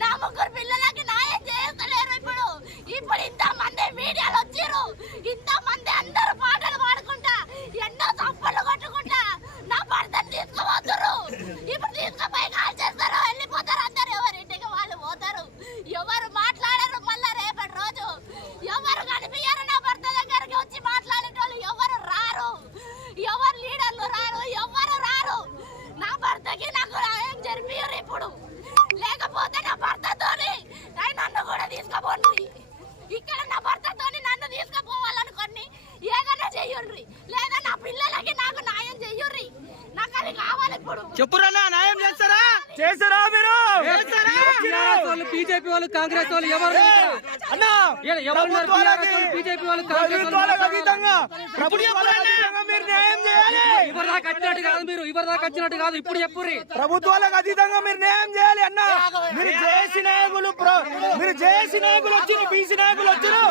నా ముగ్గురు పిల్లలకి న్యాయం చేస్తలేరు. ఇప్పుడు ఇంతమంది మీడియాలో వచ్చారు, ఇంతమంది అందరూ పాటలు పాడుకుంటా ఎన్నో చప్పట్లు కొట్టుకుంటా నా భర్తను తీసుకుపోతారు. ఇప్పుడు తీసుకుపోయి కాల్ చేస్తారు, వెళ్ళిపోతారు. అందరు ఎవరింటికి వాళ్ళు పోతారు, ఎవరు మాట్లాడరు. మళ్ళా రేపటి రోజు ఎవరు కనిపించారు నా భర్త దగ్గరికి వచ్చి మాట్లాడేటోళ్ళు ఎవరు రారు, ఎవరు లీడర్లు రారు, ఎవరు రారు. నా భర్తకి నాకు న్యాయం జరిపారు. ఇప్పుడు లేకపోతే నా భర్తతోని నన్ను కూడా తీసుకుపోండి. ఇక్కడ నా భర్తతోని నన్ను తీసుకుపోవాలనుకోండి ఏదైనా చెయ్యుండ్రి, లేదా నా పిల్లలకి నాకు న్యాయం చెయ్యుర్రి. నాకు అది కావాలి. ఇప్పుడు చెప్పురా, న్యాయం చేస్తారా? చేస్తారా మీరు? బీజేపీ వాళ్ళు, కాంగ్రెస్ వాళ్ళు ఎవరు బీజేపీ వాళ్ళు వచ్చినట్టు కాదు, మీరు ఎవరి దాకా వచ్చినట్టు కాదు. ఇప్పుడు చెప్పుర్రి, ప్రభుత్వాలకు అతీతంగా మీరు న్యాయం చేయాలి అన్న. మీరు జేఏసీ నాయకులు వచ్చి బీసీ నాయకులు వచ్చారు.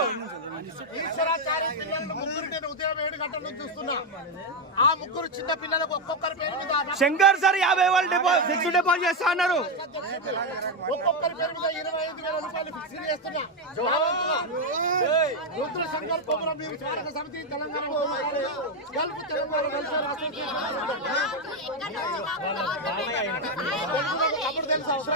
ఉదయం 7 గంటల నుంచి చూస్తున్నా. ఆ ముగ్గురు చిన్న పిల్లలకు ఒక్కొక్కరి పేరు మీద శంకర్ సార్ 50 వాళ్ళు ఫిక్స్డ్ డిపాజిట్ చేస్తా అన్నారు. ఒక్కొక్కరి పేరు మీద 25,000 రూపాయలు ఫిక్స్ చేస్తున్నా. రుద్ర సంకల్పంలో మీరు స్మారక సమితి తెలంగాణ గల్ఫ్ తెలంగాణ అప్పుడు తెలుసు అవసరం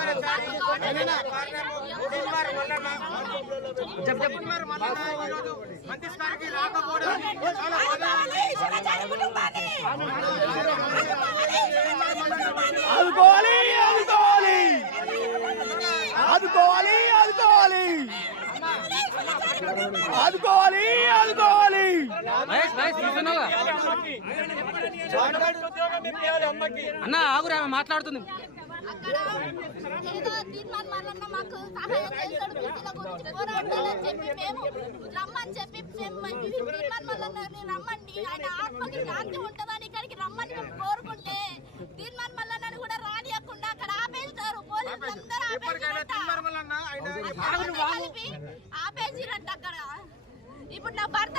ఆదుకోవాలి, ఆదుకోవాలి, ఆదుకోవాలి, ఆదుకోవాలి, ఆదుకోవాలి, ఆదుకోవాలి. అన్న ఆగురా, మాట్లాడుతుంది. అక్కడ ఏదో తీర్మాన్ మల్లన్న మాకు సహాయం చేస్తాడు, బీసీల గురించి పోరాడాలని చెప్పి మేము రమ్మని చెప్పి తీర్మాన్ మల్లన్నని రమ్మండి, ఆయన ఆత్మకి శాంతి ఉంటుందని ఇక్కడికి రమ్మని మేము కోరుకుంటే తీర్మాన్ మల్లన్నని కూడా రానియకుండా అక్కడ ఆపేస్తారు. పోలీసులు అందరూ ఆపేసిరంట అక్కడ. ఇప్పుడు నా భర్త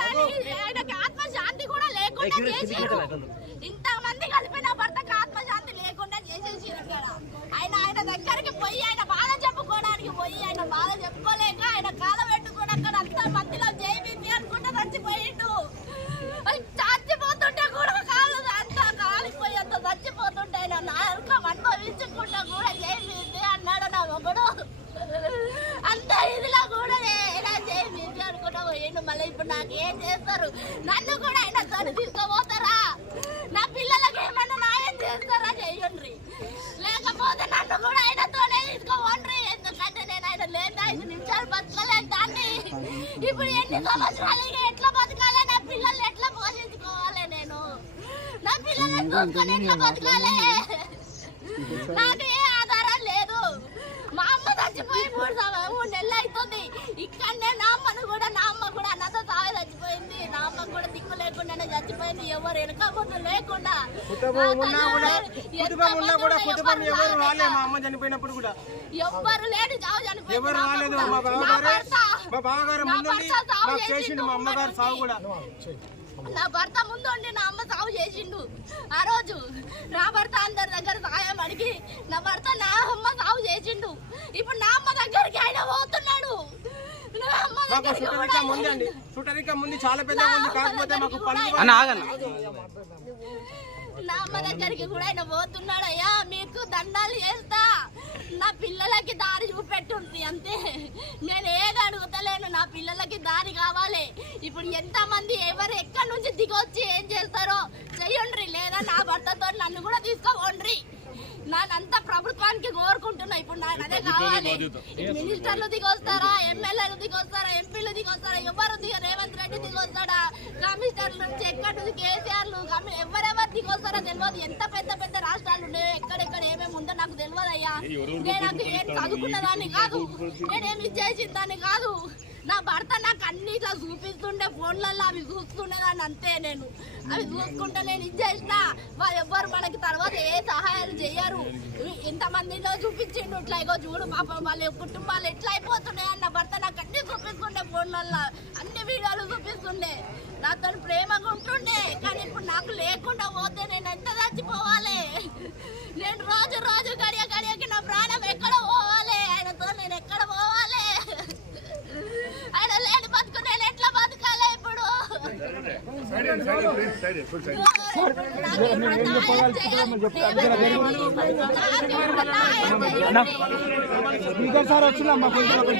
ఆయనకి ఆత్మశాంతి కూడా లేకుండా చేసారు. ఇంతమంది కలిపి నా భర్తకి ఆత్మశాంతి లేకుండా చేసేసారు ఇక్కడ. ఆయన దగ్గరికి పోయి ఆయన బాధ చెప్పుకోవడానికి పోయి ఆయన బాధ చెప్పుకోలేక ఆయన కాల పెట్టుకుని అక్కడ అంతా మధ్యలో జైబీపీ అనుకుంటా చచ్చిపోయిండు. చచ్చిపోతుంటే కూడా కాలు అంతా కాలిపోయి అంత చచ్చిపోతుంటే ఆయన నరకం అనుభవించుకుంటా కూడా జైబీపీ అన్నాడు నా ఒకడు. అంత ఇదిలో కూడా జైబీపీ అనుకుంటా పోయిండు. మళ్ళీ ఇప్పుడు నాకు ఏం చేస్తారు? నన్ను కూడా ఆయన తను తీసుకుపోతారా? నా పిల్లలకి ఏమన్నా న్యాయం చేస్తారా? చెయ్యండి. లేకపోతే నన్ను కూడా ఆయనతోనే తీసుకోండి. ఎందుకంటే నేను ఆయన లేదా 5 నిమిషాలు బతకలేను దాన్ని. ఇప్పుడు ఎన్ని సంవత్సరాలు ఎట్లా బతకాలి? నా పిల్లల్ని ఎట్లా పోషించుకోవాలి? నేను నా పిల్లల్ని చూసుకొని ఎట్లా బతకాలి? నాకు ఏ ఆధారం లేదు. మా అమ్మ చచ్చిపోయి 3 నెలలు అవుతుంది. ఇక్కడనే నా అమ్మ కూడా అన్నతో సాగే చచ్చిపోయింది. నా అమ్మ కూడా దిక్కు లేకుండానే చచ్చిపోయింది. ఎవరు వెనక ముందు లేకుండా. చనిపోయినప్పుడు కూడా ఎవ్వరు లేడు, చావు చనిపోయింది. ఎవరు రాలేదు. మా బావగారు చేసిండు, మా అమ్మగారు సాగు కూడా. నా భర్త ముందు ఉండి నా అమ్మ సాగు చేసిండు. ఆ రోజు నా భర్త అందరి దగ్గర సాయం అడిగి నా భర్త నా అమ్మ సాగు చేసిండు. ఇప్పుడు నా అమ్మ దగ్గరికి ఆయన పోతున్నాడు. ముందు చాలా పెద్ద కాకపోతే మాకు నా అమ్మ దగ్గరికి కూడా ఆయన పోతున్నాడు. అయ్యా మీకు దండాలు చేస్తా, నా పిల్లలకి దారి చూపెట్టుండ్రి అంతే. నేను ఏది అడుగుతలేను, నా పిల్లలకి దారి కావాలి. ఇప్పుడు ఎంతమంది ఎవరు ఎక్కడి నుంచి దిగొచ్చి ఏం చేస్తారో చెయ్యండ్రి, లేదా నా భర్తతో నన్ను కూడా తీసుకోండి. నానంతా ప్రభుత్వానికి కోరుకుంటున్నా. ఇప్పుడు నాకు అదే కావాలి. మినిస్టర్లు దిగొస్తారా, ఎమ్మెల్యేలు దిగొస్తారా, ఎంపీలు దిగొస్తారా, ఎవరు రేవంత్ రెడ్డి దిగొస్తాడా, కమిషనర్ల నుంచి ఎక్కడి నుంచి కేసీఆర్లు ఎవరెవరు దిగొస్తారో తెలియదు. ఎంత పెద్ద రాష్ట్రాలు ఉన్నాయో, ఎక్కడెక్కడ ఏమేమి ఉందో నాకు తెలియదు అయ్యా. నేను ఏం చదువుకున్న దాన్ని కాదు, నేనేమి చేసిన దాన్ని కాదు. నా భర్త నాకు అన్ని ఇట్లా చూపిస్తుండే ఫోన్లలో, అవి చూస్తుండేదాన్ని అంతే. నేను అవి చూసుకుంటే నేను ఇది చేసిన వాళ్ళు ఎవ్వరు మనకి తర్వాత ఏ సహాయాలు చేయరు. ఎంతమందిలో చూపించిండు ఇట్లా, ఇగో చూడు పాపం వాళ్ళ కుటుంబాలు ఎట్లా అయిపోతున్నాయి అన్న భర్త నాకు అన్ని చూపిస్తుండే ఫోన్లలో, అన్ని వీడియోలు చూపిస్తుండే. ఉంటుండే, నాతో ప్రేమగా ఉంటుండే. కానీ ఇప్పుడు నాకు లేకుండా పోతే నేను ఎంత చచ్చిపోవాలి? నేను రోజు రోజు గడియ గడియకి నా ప్రాణం ఎక్కడ పోవాలి? ఆయనతో నేను ఎక్కడ పోవాలి? ఆయన లేని బతుకు నేను ఎట్లా బతకాలి ఇప్పుడు? సార్ వచ్చిందమ్మా.